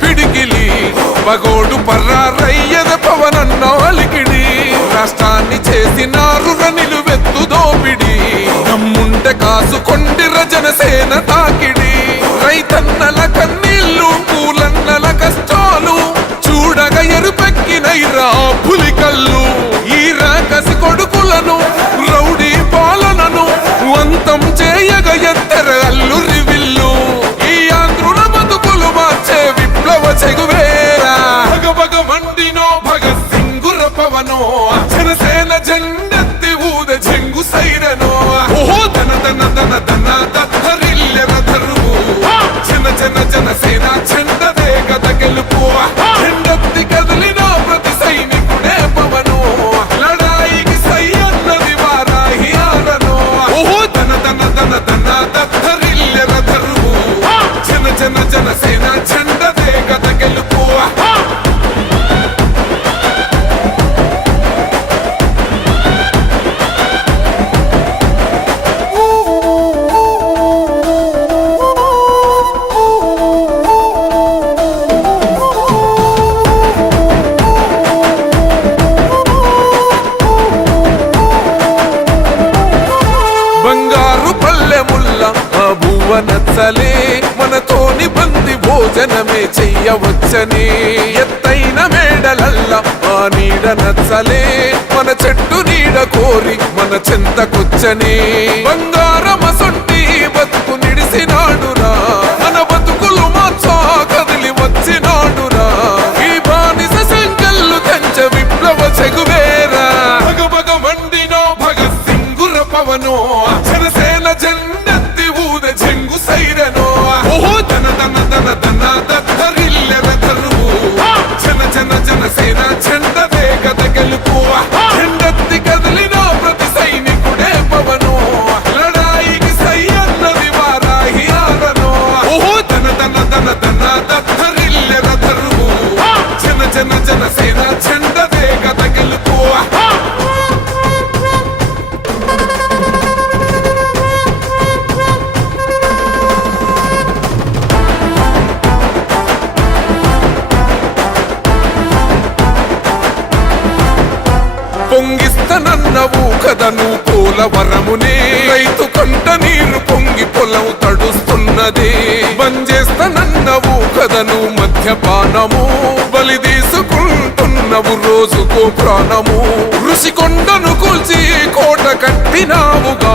పిడికిలి పగోడు పర్రారయ్యద పవనన్న అలికిడి రాష్ట్రాన్ని చేసినారు నిలువెత్తు దోపిడి. నమ్ముంటే కాసుకొండిర జనసేన నచ్చలే మనతోని బంది భోజనమే చెయ్యవచ్చని. ఎత్తైన మేడలల్ల ఆ నీడ నచ్చలే మన చెట్టు నీడ కోరి మన చింతకొచ్చని. బంగారమసొంటి బతుకు నిడిసినాడురా మన బతుకులు మార్చా కదిలి వచ్చినాడురా. ఈ బానిస సంకల్లు కంచ విప్లవ చెగువే. జనసేన జెండదే గద గెలుపు పొంగిస్తనన్నవు కదను పోలవరమునే రైతు కంట నీరు పొంగి పొలం తడుస్తున్నది. బంజేస్తనన్నవు కదను మద్యపానము బలి తీసుకుంటున్నవు రోజుకో ప్రాణము. ఋషికొండను కూల్చి కోట కట్టినావుగా.